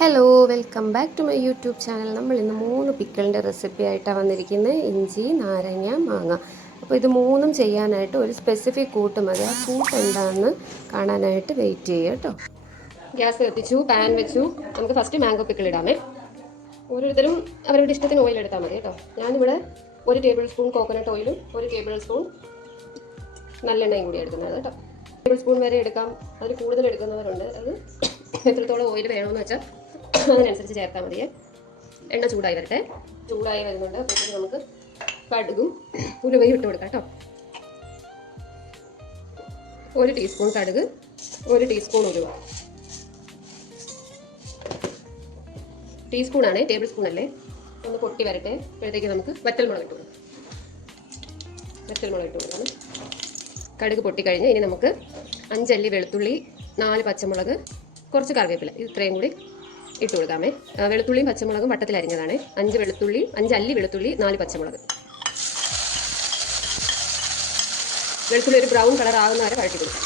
Hello welcome back to my YouTube channel. നമ്മൾ ഇന്ന് 3 പിക്കിളിൻ്റെ recipe ആയിട്ടാണ് വന്നിരിക്കുന്നത്. ഇഞ്ചി, നാരങ്ങ, മാങ്ങ. അപ്പോൾ ഇത് മൂന്നും ചെയ്യാനായിട്ട് ഒരു സ്പെസിഫിക് കൂട്ട് മതി. ആ കൂട്ട് എന്താണെന്ന് കാണാനായിട്ട് വെയിറ്റ് ചെയ്യുക കേട്ടോ. ഗ്യാസ് കത്തിച്ചു, പാൻ വെച്ചു. നമുക്ക് ഫസ്റ്റ് മാംഗോ പിക്കിൾ ഇടാമേ. ഓരോരുത്തരും അവരുടെ ഇഷ്ടത്തിന് ഓയിൽ എടുത്താൽ മതി കേട്ടോ. ഞാനിവിടെ 1 ടേബിൾ സ്പൂൺ കോക്കനട്ട് ഓയിലും 1 ടേബിൾ സ്പൂൺ നല്ലെണ്ണയും കൂടി എടുക്കുന്നത് കേട്ടോ. ടേബിൾ സ്പൂൺ വരെ എടുക്കാം, അതിൽ കൂടുതൽ എടുക്കുന്നവരുണ്ട്. അത് എത്രത്തോളം ഓയിൽ വേണമെന്ന് വെച്ചാൽ അതിനനുസരിച്ച് ചേർത്താൽ മതിയേ. എണ്ണ ചൂടായി വരട്ടെ. ചൂടായി വരുന്നുണ്ട്. അപ്പോൾ നമുക്ക് കടുകും ഉലുവയും ഇട്ട് കൊടുക്കാം കേട്ടോ. 1 ടീസ്പൂൺ കടുക്, 1 ടീസ്പൂൺ ഉലുവ. ടീസ്പൂണാണേ, ടേബിൾ സ്പൂൺ അല്ലേ. ഒന്ന് പൊട്ടി വരട്ടെ. അപ്പോഴത്തേക്ക് നമുക്ക് വറ്റൽമുളക് ഇട്ട് കൊടുക്കാം. വറ്റൽമുളക് ഇട്ട് കൊടുക്കാം. കടുക് പൊട്ടിക്കഴിഞ്ഞ് ഇനി നമുക്ക് 5 അല്ലി വെളുത്തുള്ളി, 4 പച്ചമുളക്, കുറച്ച് കറിവേപ്പില, ഇത്രയും കൂടി ഇട്ട് കൊടുക്കാമേ. വെളുത്തുള്ളിയും പച്ചമുളകും വട്ടത്തിൽ അരിഞ്ഞതാണ്. 5 അല്ലി വെളുത്തുള്ളി, 4 പച്ചമുളക്. വെളുത്തുള്ളി ഒരു ബ്രൗൺ കളർ ആകുന്ന വരെ വഴറ്റി കൊടുക്കാം.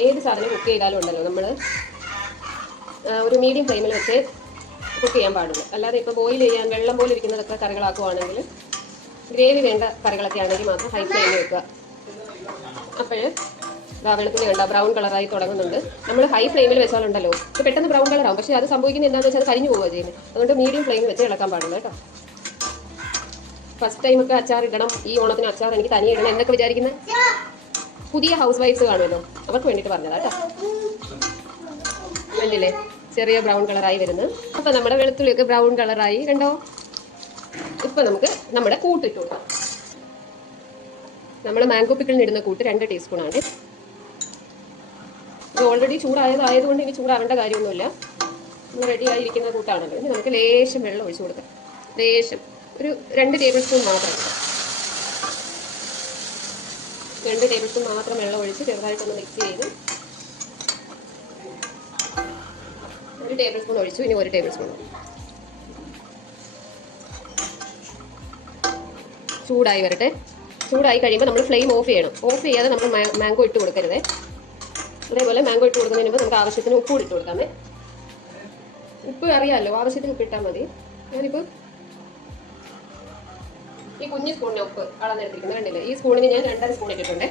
ഏത് സാധനം കുക്ക് ചെയ്താലും ഉണ്ടല്ലോ, നമ്മൾ ഒരു മീഡിയം ഫ്ലെയിമിൽ വെച്ച് കുക്ക് ചെയ്യാൻ പാടുള്ളൂ. അല്ലാതെ ഇപ്പോൾ ബോയിൽ ചെയ്യാൻ വെള്ളം പോലെ ഇരിക്കുന്നതൊക്കെ കറികളാക്കുവാണെങ്കിൽ, ഗ്രേവി വേണ്ട കറികളൊക്കെ ആണെങ്കിൽ മാത്രം ഹൈ ഫ്ലെയിമിൽ വെക്കുക. അപ്പോൾ വെളുത്തുള്ളി വേണ്ട ബ്രൗൺ കളറായി തുടങ്ങുന്നുണ്ട്. നമ്മൾ ഹൈ ഫ്ലെയിമിൽ വെച്ചാലുണ്ടല്ലോ ഇത് പെട്ടെന്ന് ബ്രൗൺ കളറാവും. പക്ഷേ അത് സംഭവിക്കുന്നത് എന്താണെന്ന് വെച്ചാൽ അത് കരിഞ്ഞു പോവുക ചെയ്യുന്നത്. അതുകൊണ്ട് മീഡിയം ഫ്ലെയിമിൽ വെച്ച് ഇളക്കാൻ പാടുള്ളൂ കേട്ടോ. ഫസ്റ്റ് ടൈമൊക്കെ അച്ചാർ ഇടണം, ഈ ഓണത്തിന് അച്ചാർ എനിക്ക് തനിയെ ഇടണം എന്നൊക്കെ വിചാരിക്കുന്നത് പുതിയ ഹൗസ് വൈഫ്സ് കാണുമല്ലോ, അവർക്ക് വേണ്ടിയിട്ട് പറഞ്ഞതാ കേട്ടോ. വേണ്ടില്ലേ, ചെറിയ ബ്രൗൺ കളറായി വരുന്നത്. അപ്പം നമ്മുടെ വെളുത്തുള്ളിയൊക്കെ ബ്രൗൺ കളറായി കണ്ടോ. ഇപ്പം നമുക്ക് നമ്മുടെ കൂട്ടിട്ട് കൊടുക്കാം. നമ്മൾ മാംഗോ പിക്കിളിന് ഇടുന്ന കൂട്ട് 2 ടീസ്പൂണാണ്. ഇത് ഓൾറെഡി ചൂടായതായതുകൊണ്ട് ഇനി ചൂടാവേണ്ട കാര്യമൊന്നുമില്ല. നമ്മൾ റെഡി ആയിരിക്കുന്ന കൂട്ടാണല്ലോ. ഇനി നമുക്ക് ലേശം വെള്ളം ഒഴിച്ചു കൊടുക്കാം. ലേശം ഒരു 2 ടേബിൾ സ്പൂൺ മാത്രം 2 ടേബിൾ സ്പൂൺ മാത്രം വെള്ളം ഒഴിച്ച് ചെറുതായിട്ടൊന്ന് മിക്സ് ചെയ്ത് 1 ടേബിൾ സ്പൂൺ ഒഴിച്ചു. ഇനി 1 ടേബിൾ സ്പൂൺ ചൂടായി വരട്ടെ. ചൂടായി കഴിയുമ്പോൾ നമ്മൾ ഫ്ലെയിം ഓഫ് ചെയ്യണം. ഓഫ് ചെയ്യാതെ നമ്മൾ മാംഗോ ഇട്ട് കൊടുക്കരുത്. അതേപോലെ മാംഗോ ഇട്ട് കൊടുക്കുന്നതിന് മുമ്പ് നമുക്ക് ആവശ്യത്തിന് ഉപ്പ് ഇട്ട് കൊടുക്കാമേ. ഉപ്പ് അറിയാമല്ലോ, ആവശ്യത്തിന് ഉപ്പ് ഇട്ടാൽ മതി. ഞാനിപ്പോൾ ഈ കുഞ്ഞു സ്പൂണിന് ഉപ്പ് അളന്നെടുത്തിരിക്കുന്നത് കണ്ടില്ലേ. ഈ സ്പൂണിന് ഞാൻ 2.5 സ്പൂൺ ഇട്ടിട്ടുണ്ട്.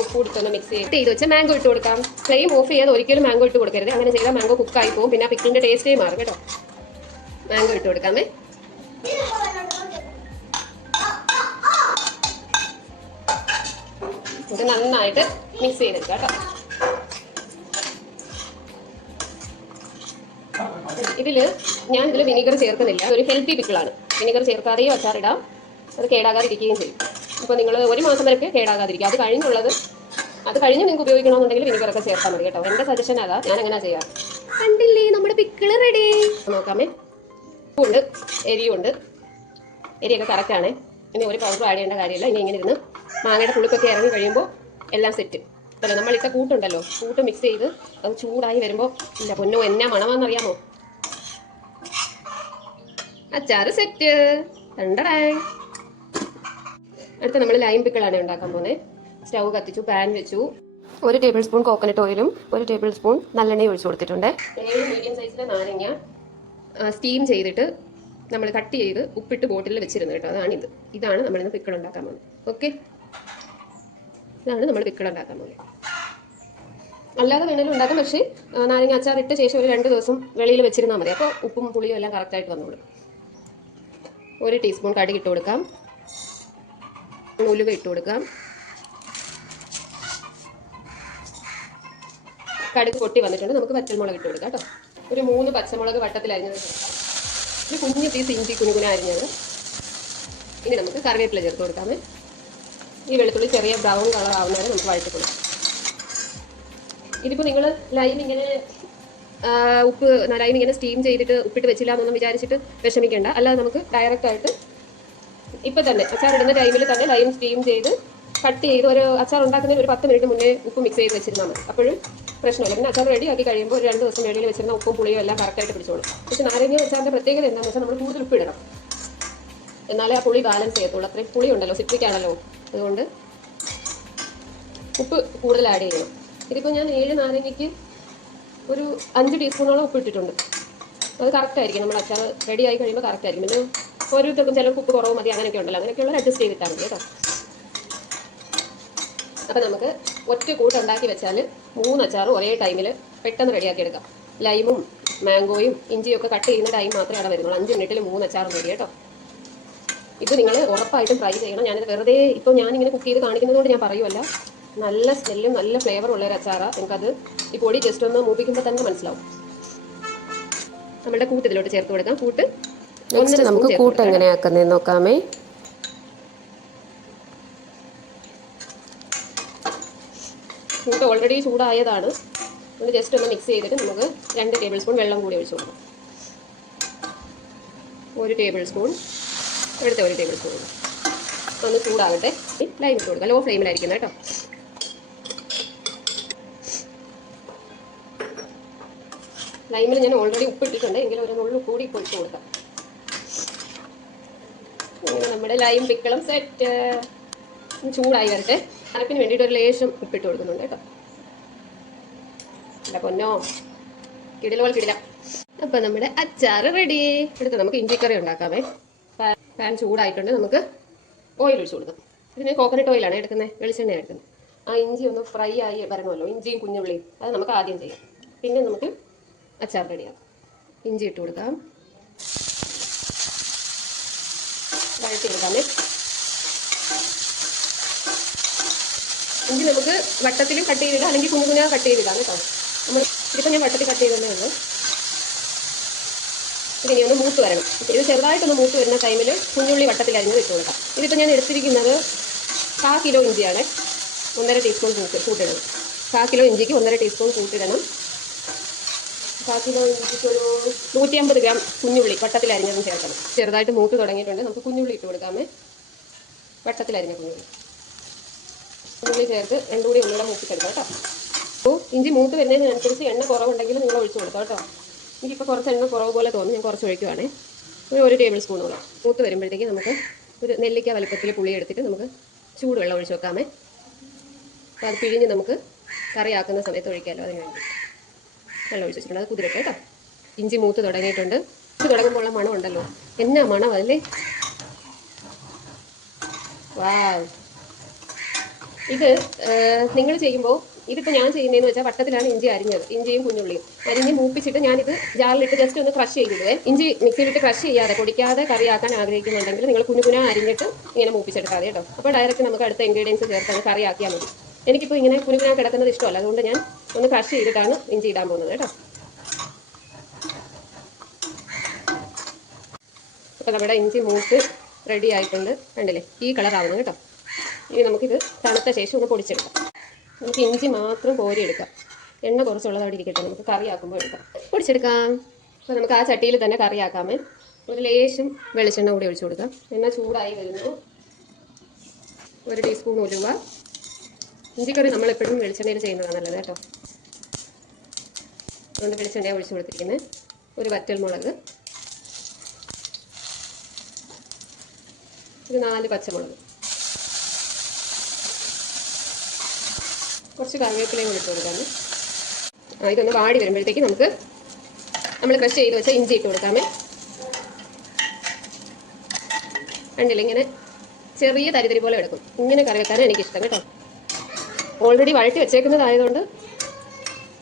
ഉപ്പ് ഇട്ടൊന്ന് മിക്സ് ചെയ്ത് വെച്ച് മാംഗോ ഇട്ട് കൊടുക്കാം. ഫ്ലെയിം ഓഫ് ചെയ്യാതെ ഒരിക്കലും മാംഗോ ഇട്ട് കൊടുക്കരുത്. അങ്ങനെ ചെയ്താൽ മാംഗോ കുക്കായി പോകും. പിന്നെ ആ പിക്കിളിൻ്റെ ടേസ്റ്റേ മാറും കേട്ടോ. മാംഗോ ഇട്ട് കൊടുക്കാമേ. ഇത് നന്നായിട്ട് മിക്സ് ചെയ്തെടുക്കാം കേട്ടോ. ഞാനിതിൽ വിനീഗർ ചേർക്കുന്നില്ല. ഒരു ഹെൽത്തി പിക്കിളാണ്. വിനീഗർ ചേർക്കാതെയും അച്ചാറിടാം, അത് കേടാകാതിരിക്കുകയും ചെയ്യും. അപ്പോൾ നിങ്ങൾ 1 മാസം വരെ കേടാകാതിരിക്കുക. അത് കഴിഞ്ഞ് നിങ്ങൾക്ക് ഉപയോഗിക്കണമെന്നുണ്ടെങ്കിൽ വിനീഗറൊക്കെ ചേർത്താൽ മതി കേട്ടോ. എൻ്റെ സജഷൻ അതാ, ഞാൻ അങ്ങനെ ചെയ്യാം. കണ്ടില്ലേ, നമ്മുടെ പിക്കിള് റെഡി. നോക്കാമേ. ഉപ്പുണ്ട്, എരിയുണ്ട്. എരിയൊക്കെ കറക്റ്റാണ്. ഇനി ഒരു പൗഡർ ആഡ് ചെയ്യേണ്ട കാര്യമില്ല. ഇനി ഇങ്ങനെ ഇരുന്ന് മാങ്ങയുടെ പുളിപ്പൊക്കെ ഇറങ്ങി കഴിയുമ്പോൾ എല്ലാം സെറ്റ്. അല്ലേ, നമ്മളിട്ട കൂട്ടുണ്ടല്ലോ, കൂട്ട് മിക്സ് ചെയ്ത് അത് ചൂടായി വരുമ്പോൾ ഇല്ല പൊന്നോ എന്നാ മണമാണെന്നറിയാമോ. അച്ചാറ് സെറ്റ്. കണ്ടടേ. അടുത്ത നമ്മൾ ലൈം പിക്കിളാണ് ഉണ്ടാക്കാൻ പോകുന്നത്. സ്റ്റൗ കത്തിച്ചു, പാൻ വെച്ചു. 1 ടേബിൾ സ്പൂൺ കോക്കനട്ട് ഓയിലും 1 ടേബിൾ സ്പൂൺ നല്ലെണ്ണയും ഒഴിച്ചു കൊടുത്തിട്ടുണ്ട്. 7 മീഡിയം സൈസിലെ നാരങ്ങ സ്റ്റീം ചെയ്തിട്ട് നമ്മൾ കട്ട് ചെയ്ത് ഉപ്പിട്ട് ബോട്ടിലിൽ വെച്ചിരുന്നു കേട്ടോ. ഇതാണ് നമ്മളിന്ന് പിക്കിൾ ഉണ്ടാക്കാൻ പോകുന്നത്. ഓക്കെ, ഇതാണ് നമ്മൾ പിക്കിൾ ഉണ്ടാക്കാൻ പോകുന്നത്. അല്ലാതെ വേണമെങ്കിലും ഉണ്ടാക്കാം, പക്ഷേ നാരങ്ങ അച്ചാർ ഇട്ട ശേഷം ഒരു 2 ദിവസം വെളിയിൽ വെച്ചിരുന്നാൽ മതി. അപ്പോൾ ഉപ്പും പുളിയും എല്ലാം കറക്റ്റായിട്ട് വന്നോളും. 1 ടീസ്പൂൺ കടുക് ഇട്ട് കൊടുക്കാം. ഉലുവ ഇട്ട് കൊടുക്കാം. കടുക് പൊട്ടി വന്നിട്ടുണ്ട്. നമുക്ക് പച്ചമുളക് ഇട്ട് കൊടുക്കാം കേട്ടോ. ഒരു 3 പച്ചമുളക് വട്ടത്തിൽ അരിഞ്ഞത്, ഒരു കുഞ്ഞു പീസ് ഇഞ്ചി കുനുകുന അരിഞ്ഞത്. ഇനി നമുക്ക് കറിവേപ്പില ചേർത്ത് കൊടുക്കാമേ. ഈ വെളുത്തുള്ളി ചെറിയ ബ്രൗൺ കളർ ആവുന്നവരെ നമുക്ക് വഴറ്റി കൊടുക്കാം. ഇതിപ്പോൾ നിങ്ങൾ ലൈം ഇങ്ങനെ സ്റ്റീം ചെയ്തിട്ട് ഉപ്പിട്ട് വെച്ചില്ല എന്നൊന്നും വിചാരിച്ചിട്ട് വിഷമിക്കേണ്ട. അല്ലാതെ നമുക്ക് ഡയറക്റ്റായിട്ട് ഇപ്പം തന്നെ അച്ചാർ ഇടുന്ന ടൈമിൽ തന്നെ ലൈം സ്റ്റീം ചെയ്ത് കട്ട് ചെയ്ത് ഒരു അച്ചാർ ഉണ്ടാക്കുന്നതിന് ഒരു 10 മിനിറ്റ് മുന്നേ ഉപ്പ് മിക്സ് ചെയ്ത് വെച്ചിരുന്നാൽ മതി. അപ്പോഴും പ്രശ്നമില്ല. പിന്നെ അച്ചാർ റെഡി ആക്കി കഴിയുമ്പോൾ ഒരു 2 ദിവസം വെളിയിൽ വെച്ചിരുന്ന ഉപ്പും പുളിയും എല്ലാം കറക്റ്റായിട്ട് പിടിച്ചോളും. പക്ഷേ നാരങ്ങ അച്ചാറിൻ്റെ പ്രത്യേകത എന്താണെന്ന് വെച്ചാൽ നമ്മൾ കൂടുതൽ ഉപ്പിടണം, എന്നാലേ ആ പുളി ബാലൻസ് ചെയ്യത്തുള്ളൂ. അത്രയും പുളി ഉണ്ടല്ലോ, സിട്രിക് ആണല്ലോ, അതുകൊണ്ട് ഉപ്പ് കൂടുതൽ ആഡ് ചെയ്യണം. ഇതിപ്പോൾ ഞാൻ 7 നാരങ്ങയ്ക്ക് ഒരു 5 ടീസ്പൂണോളം ഉപ്പ് ഇട്ടിട്ടുണ്ട്. അത് കറക്റ്റായിരിക്കും. നമ്മൾ അച്ചാർ റെഡി ആയി കഴിയുമ്പോൾ കറക്റ്റായിരിക്കും. പിന്നെ ഓരോരുത്തർക്കും ചിലർക്ക് ഉപ്പ് കുറവ് മതി, അങ്ങനെയൊക്കെ ഉണ്ടല്ലോ. അങ്ങനെയൊക്കെയുള്ള അഡ്ജസ്റ്റ് ചെയ്തിട്ടാൽ മതി കേട്ടോ. അപ്പോൾ നമുക്ക് ഒറ്റ കൂട്ടുണ്ടാക്കി വെച്ചാൽ 3 അച്ചാറും ഒരേ ടൈമിൽ പെട്ടെന്ന് റെഡിയാക്കി എടുക്കാം. ലൈമും മാംഗോയും ഇഞ്ചിയും ഒക്കെ കട്ട് ചെയ്യുന്ന ടൈം മാത്രമേ അവിടെ വരുന്നുള്ളൂ. 5 മിനിറ്റിൽ 3 അച്ചാറും റെഡി കേട്ടോ. ഇത് നിങ്ങൾ ഉറപ്പായിട്ടും ട്രൈ ചെയ്യണം. ഞാനിത് വെറുതെ ഇപ്പോൾ ഞാനിങ്ങനെ കുക്ക് ചെയ്ത് കാണിക്കുന്നത് കൊണ്ട് ഞാൻ പറയുമല്ല. നല്ല സ്മെല്ലും നല്ല ഫ്ലേവറും ഉള്ള ഒരു അച്ചാറാണ്. നിങ്ങൾക്കത് ഈ പൊടി ജസ്റ്റ് ഒന്ന് മൂപ്പിക്കുമ്പോൾ തന്നെ മനസ്സിലാവും. നമ്മുടെ കൂട്ട് ഇതിലോട്ട് ചേർത്ത് കൊടുക്കാം. കൂട്ട് നമുക്ക് കൂട്ട് എങ്ങനെയാക്കുന്നതെന്ന് നോക്കാമേ. കൂട്ട് ഓൾറെഡി ചൂടായതാണ്. ഒന്ന് ജസ്റ്റ് ഒന്ന് മിക്സ് ചെയ്തിട്ട് നമുക്ക് 2 ടേബിൾ സ്പൂൺ വെള്ളം കൂടി ഒഴിച്ചു കൊടുക്കാം. 1 ടേബിൾ സ്പൂൺ, ഇവിടുത്തെ 1 ടേബിൾ സ്പൂൺ. ഒന്ന് ചൂടാകട്ടെ. ലൈം ഇട്ട് കൊടുക്കാം. ലോ ഫ്ലെയിമിലായിരിക്കുന്നത് കേട്ടോ. ലൈമിൽ ഞാൻ ഓൾറെഡി ഉപ്പിട്ടിട്ടുണ്ട്, എങ്കിലും ഒരു നുള്ളു കൂടി ഇപ്പോൾ ഇട്ട് കൊടുക്കാം. അങ്ങനെ നമ്മുടെ ലൈം പിക്കളം സെറ്റ്. ചൂടായി വരട്ടെ. അരപ്പിന് വേണ്ടിയിട്ട് ഒരു ലേശം ഉപ്പിട്ട് കൊടുക്കുന്നുണ്ട് കേട്ടോ. അല്ല പൊന്നോ, കിടിലോൾ കിടില. അപ്പം നമ്മുടെ അച്ചാർ റെഡി. എടുത്ത് നമുക്ക് ഇഞ്ചിക്കറി ഉണ്ടാക്കാമേ. പാൻ ചൂടായിട്ടുണ്ട്. നമുക്ക് ഓയിൽ ഒഴിച്ചു കൊടുക്കാം. ഇതിന് കോക്കനട്ട് ഓയിലാണ് എടുക്കുന്നത്, വെളിച്ചെണ്ണയാണ് എടുക്കുന്നത്. ആ ഇഞ്ചി ഒന്ന് ഫ്രൈ ആയി വരണമല്ലോ, ഇഞ്ചിയും കുഞ്ഞുള്ളിയും. അത് നമുക്ക് ആദ്യം ചെയ്യാം. പിന്നെ നമുക്ക് അച്ചാർ റെഡിയാക്കാം. ഇഞ്ചി ഇട്ട് കൊടുക്കാം, വഴറ്റി എടുക്കാമേ. ഇഞ്ചി നമുക്ക് വട്ടത്തിലും കട്ട് ചെയ്തിടാം, അല്ലെങ്കിൽ കുഞ്ഞു കുഞ്ഞാ കട്ട് ചെയ്തിടാം കേട്ടോ. നമ്മൾ ഇതിപ്പോൾ ഞാൻ വട്ടത്തിൽ കട്ട് ചെയ്തതേ ഉള്ളൂ. ഇതിനി ഒന്ന് മൂത്ത് വരണം. ഇത് ചെറുതായിട്ടൊന്ന് മൂത്ത് വരുന്ന ടൈമിൽ കുഞ്ഞുള്ളി വട്ടത്തിൽ അരിഞ്ഞത് ഇട്ട് കൊടുക്കാം. ഇതിപ്പോൾ ഞാൻ എടുത്തിരിക്കുന്നത് 1/4 കിലോ ഇഞ്ചിയാണ്. 1.5 ടീസ്പൂൺ കൂട്ടിടണം. 1/4 കിലോ ഇഞ്ചിക്ക് 1.5 ടീസ്പൂൺ കൂട്ടിടണം. 1/4 കിലോ ഇഞ്ചിക്ക് ഒരു 150 ഗ്രാം കുഞ്ഞുള്ളി വട്ടത്തിൽ അരിഞ്ഞതും ചേർക്കണം. ചെറുതായിട്ട് മൂത്ത് തുടങ്ങിയിട്ടുണ്ട്. നമുക്ക് കുഞ്ഞുള്ളി ഇട്ട് കൊടുക്കാമേ. വട്ടത്തിൽ അരിഞ്ഞ കുഞ്ഞുള്ളി ചേർത്ത് രണ്ടുകൂടി ഒന്നുകൂടെ മൂപ്പിച്ചെടുക്കാം കേട്ടോ. അപ്പോൾ ഇഞ്ചി മൂത്ത് വരുന്നതിനനുസരിച്ച് എണ്ണ കുറവുണ്ടെങ്കിൽ നിങ്ങൾ ഒഴിച്ചു കൊടുക്കാം കേട്ടോ. എനിക്കിപ്പോൾ കുറച്ച് എണ്ണ കുറവ് പോലെ തോന്നും, ഞാൻ കുറച്ച് ഒഴിക്കുവാണേ. ഒരു ടേബിൾ സ്പൂണോളം. മൂത്ത് വരുമ്പോഴത്തേക്ക് നമുക്ക് ഒരു നെല്ലിക്ക വലുപ്പത്തിൽ പുളി എടുത്തിട്ട് നമുക്ക് ചൂടുവെള്ളം ഒഴിച്ച് വെക്കാമേ. അപ്പോൾ അത് പിഴിഞ്ഞ് നമുക്ക് കറിയാക്കുന്ന സമയത്ത് ഒഴിക്കാമല്ലോ. അതിന് വേണ്ടി വെള്ളം ഒഴിച്ച് വെച്ചിട്ടുണ്ട്. അത് കുതിരട്ടെ കേട്ടോ. ഇഞ്ചി മൂത്ത് തുടങ്ങിയിട്ടുണ്ട്. ഇത് തുടങ്ങുമ്പോൾ ഉള്ള മണം ഉണ്ടല്ലോ, എന്നാ മണം അതല്ലേ. വാവ്. ഇത് നിങ്ങൾ ചെയ്യുമ്പോൾ, ഇതിപ്പോൾ ഞാൻ ചെയ്യുന്നതെന്ന് വെച്ചാൽ വട്ടത്തിലാണ് ഇഞ്ചി അരിഞ്ഞത്. ഇഞ്ചിയും കുഞ്ഞുള്ളിയും അരിഞ്ഞ് മൂപ്പിച്ചിട്ട് ഞാനിത് ജാറിലിട്ട് ജസ്റ്റ് ഒന്ന് ക്രഷ് ചെയ്തിടുവേ. ഇഞ്ചി മിക്സിയിലിട്ട് ക്രഷ് ചെയ്യാതെ പൊടിക്കാതെ കറിയാക്കാൻ ആഗ്രഹിക്കുന്നുണ്ടെങ്കിൽ നിങ്ങൾ കുഞ്ഞു അരിഞ്ഞിട്ട് ഇങ്ങനെ മൂപ്പിച്ചെടുത്താൽ മതി കേട്ടോ. അപ്പോൾ ഡയറക്റ്റ് നമുക്ക് അടുത്ത ഇൻഗ്രീഡിയൻസ് ചേർത്താണ് കറിയാക്കിയാൽ മതി. എനിക്കിപ്പോൾ ഇങ്ങനെ കുഞ്ഞു കിടക്കുന്നത് ഇഷ്ടമല്ല, അതുകൊണ്ട് ഞാൻ ഒന്ന് ക്രഷ് ചെയ്തിട്ടാണ് ഇഞ്ചി ഇടാൻ പോകുന്നത് കേട്ടോ. അപ്പോൾ നമ്മുടെ ഇഞ്ചി മൂത്ത് റെഡി ആയിട്ടുണ്ട്. കണ്ടില്ലേ, ഈ കളറാവുന്നു കേട്ടോ. ഇനി നമുക്കിത് തണുത്ത ശേഷം ഒന്ന് പൊടിച്ചെടുക്കാം. നമുക്ക് ഇഞ്ചി മാത്രം കോരിയെടുക്കാം. എണ്ണ കുറച്ചുള്ളത് അവിടെ ഇരിക്കട്ടെ, നമുക്ക് കറിയാക്കുമ്പോൾ എടുക്കാം. പൊടിച്ചെടുക്കാം. അപ്പോൾ നമുക്ക് ആ ചട്ടിയിൽ തന്നെ കറിയാക്കാമേ. ഒരു ലേശം വെളിച്ചെണ്ണ കൂടി ഒഴിച്ചു കൊടുക്കാം. എണ്ണ ചൂടായി വരുന്നു. 1 ടീസ്പൂൺ ഉലുവ. ഇഞ്ചിക്കറി നമ്മളെപ്പോഴും വെളിച്ചെണ്ണയിൽ ചെയ്യുന്നതാണ് നല്ലത് കേട്ടോ. അതുകൊണ്ട് വെളിച്ചെണ്ണ ഒഴിച്ചു കൊടുത്തിരിക്കുന്നത്. ഒരു വറ്റൽമുളക്, ഒരു 4 പച്ചമുളക്, കുറച്ച് കറിവേപ്പിലയും കൂടി ഇട്ട് കൊടുക്കാമേ. ഇതൊന്ന് വാടി വരുമ്പോഴത്തേക്ക് നമുക്ക് നമ്മൾ ക്രഷ് ചെയ്ത് വെച്ചാൽ ഇഞ്ചി ഇട്ട് കൊടുക്കാമേ. കണ്ടില്ല, ഇങ്ങനെ ചെറിയ തരിതരി പോലെ എടുക്കും. ഇങ്ങനെ കറി വെക്കാനാണ് എനിക്കിഷ്ടം കേട്ടോ. ഓൾറെഡി വഴറ്റി വെച്ചേക്കുന്നതായതുകൊണ്ട്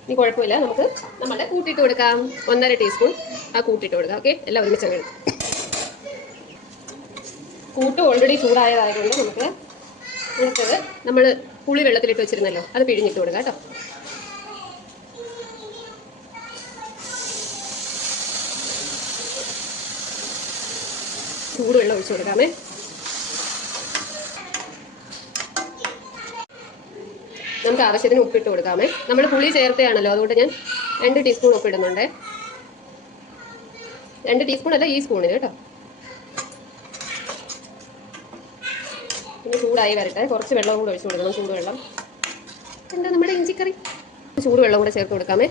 ഇനി കുഴപ്പമില്ല. നമുക്ക് നമ്മുടെ കൂട്ടിയിട്ട് കൊടുക്കാം. 1.5 ടീസ്പൂൺ ആ കൂട്ടിയിട്ട് കൊടുക്കാം. ഓക്കെ, എല്ലാം ഒരുമിച്ച് അങ്ങ് എടുക്കും. കൂട്ട് ഓൾറെഡി ചൂടായതായതുകൊണ്ട് നമുക്ക് എടുത്തത് നമ്മൾ പുളി വെള്ളത്തിലിട്ട് വെച്ചിരുന്നല്ലോ, അത് പിഴിഞ്ഞിട്ട് കൊടുക്കാം കേട്ടോ. ചൂടുവെള്ളം ഒഴിച്ചു കൊടുക്കാമേ. നമുക്ക് ആവശ്യത്തിന് ഉപ്പിട്ട് കൊടുക്കാമേ. നമ്മൾ പുളി ചേർത്തയാണല്ലോ, അതുകൊണ്ട് ഞാൻ 2 ടീസ്പൂൺ ഉപ്പിടുന്നുണ്ട്. 2 ടീസ്പൂൺ അല്ല, ഈ സ്പൂണിന് കേട്ടോ. ഇനി ചൂടായി വരട്ടെ. കുറച്ച് വെള്ളം കൂടെ ഒഴിച്ചു കൊടുക്കണം, ചൂടുവെള്ളം. എന്താ നമ്മുടെ ഇഞ്ചിക്കറി. ചൂടുവെള്ളം കൂടെ ചേർത്ത് കൊടുക്കാമേ.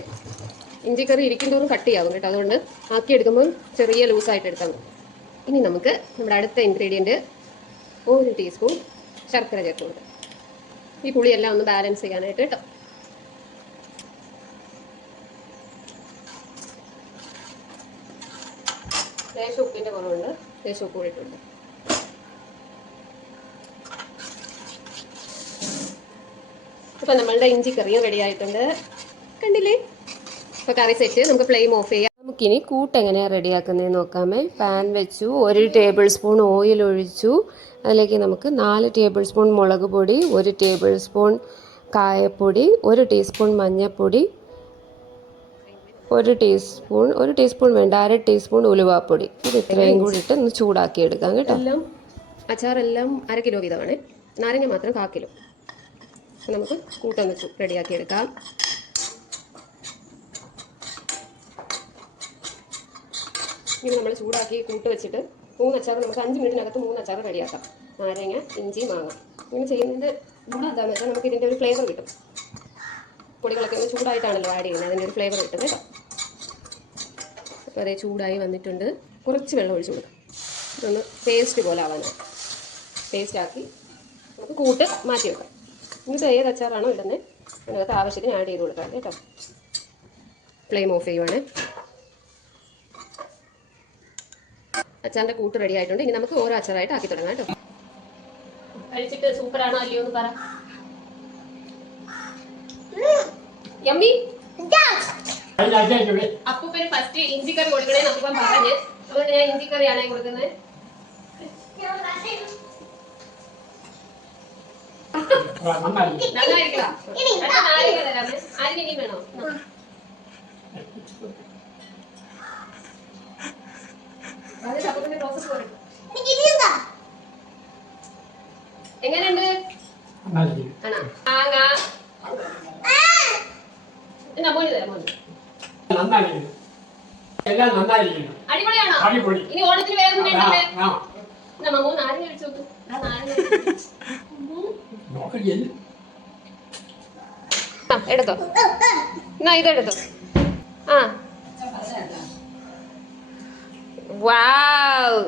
ഇഞ്ചിക്കറി ഇരിക്കുന്തോറും കട്ടിയാവും കേട്ടോ, അതുകൊണ്ട് ആക്കിയെടുക്കുമ്പോൾ ചെറിയ ലൂസായിട്ട് എടുത്താൽ മതി. ഇനി നമുക്ക് നമ്മുടെ അടുത്ത ഇൻഗ്രീഡിയൻറ്റ് 1 ടീസ്പൂൺ ശർക്കര ചേർത്ത് കൊടുക്കാം. ഈ പുളിയെല്ലാം ഒന്ന് ബാലൻസ് ചെയ്യാനായിട്ട് കേട്ടോ. ലേശം ഉപ്പിൻ്റെ കുറവുണ്ട്, ലേശം ഉപ്പ് ഇട്ടിട്ടുണ്ട്. അപ്പം നമ്മളുടെ ഇഞ്ചിക്കറിയും റെഡി ആയിട്ടുണ്ട്, കണ്ടില്ലേ? അപ്പോൾ കറി സെറ്റ്. നമുക്ക് ഫ്ലെയിം ഓഫ് ചെയ്യാം. നമുക്കിനി കൂട്ട് എങ്ങനെയാണ് റെഡിയാക്കുന്നതെന്ന് നോക്കാമേ. പാൻ വെച്ചു, 1 ടേബിൾ സ്പൂൺ ഓയിൽ ഒഴിച്ചു. അതിലേക്ക് നമുക്ക് 4 ടേബിൾ സ്പൂൺ മുളക് പൊടി, 1 ടേബിൾ സ്പൂൺ കായപ്പൊടി, 1 ടീസ്പൂൺ മഞ്ഞൾപ്പൊടി, 1 ടീസ്പൂൺ വേണ്ട, 1/2 ടീസ്പൂൺ ഉലുവാപ്പൊടി. ഇത് ഇത്രയും കൂടി ഇട്ട് ഒന്ന് ചൂടാക്കി എടുക്കാം കേട്ടോ. അച്ചാറെല്ലാം 1/2 കിലോ വീതമാണ്, നാരങ്ങ മാത്രം 1/4 കിലോ. അപ്പോൾ നമുക്ക് കൂട്ടൊന്ന് റെഡിയാക്കി എടുക്കാം. ഇനി നമ്മൾ ചൂടാക്കി കൂട്ട് വെച്ചിട്ട് 3 അച്ചാർ, നമുക്ക് 5 മിനിറ്റിനകത്ത് 3 അച്ചാർ റെഡിയാക്കാം. നാരങ്ങ, ഇഞ്ചി, മാങ്ങ. ഇങ്ങനെ ചെയ്യുന്നതിൻ്റെ ഗുണം എന്താണെന്ന് വെച്ചാൽ നമുക്ക് ഇതിൻ്റെ ഒരു ഫ്ലേവർ കിട്ടും. പൊടികളൊക്കെ ഒന്ന് ചൂടായിട്ടാണല്ലോ ആഡ് ചെയ്യുന്നത്, അതിൻ്റെ ഒരു ഫ്ലേവർ കിട്ടും കേട്ടോ. അപ്പോൾ അതേ ചൂടായി വന്നിട്ടുണ്ട്. കുറച്ച് വെള്ളം ഒഴിച്ച് കൊടുക്കാം, ഒന്ന് പേസ്റ്റ് പോലെ ആവാനാണ്. പേസ്റ്റാക്കി നമുക്ക് കൂട്ട് മാറ്റി വെക്കാം. ഇനിയിപ്പോൾ ഏത് അച്ചാറാണോ ഇടുന്നത് അതിനകത്ത് ആവശ്യത്തിന് ആഡ് ചെയ്ത് കൊടുക്കാം കേട്ടോ. ഫ്ലെയിം ഓഫ് ചെയ്യുവാണ്. അച്ചാറിൻ്റെ കൂട്ട് റെഡി ആയിട്ടുണ്ട്. ഇനി നമുക്ക് ഓരോ അച്ചാറായിട്ട് ആക്കി തുടങ്ങാം കേട്ടോ. കഴിച്ചിട്ട് സൂപ്പറാണോ അല്ലയോ എന്ന് പറ. യമ്മി. അപ്പൂപ്പന് ഫസ്റ്റ് ഇഞ്ചിക്കറി കൊടുക്കണേ അപ്പം പറഞ്ഞ്, അതുകൊണ്ട് ഞാൻ ഇഞ്ചിക്കറിയാണേ കൊടുക്കുന്നത്. നന്നായിരിക്കണം. നാരങ്ങ തരാമേ. ആരും ഇനി വേണോ? എങ്ങനെയുണ്ട്? അടിപൊളിയാണോ? ഇനി ഓണത്തിന് വേറെ വേണ്ടല്ലേ? മമ്മൂ നാരങ്ങ കഴിച്ചു നോക്കൂ. എടുത്തോ, എന്നാ ഇതെടുത്തോ. ആ, വാവ്.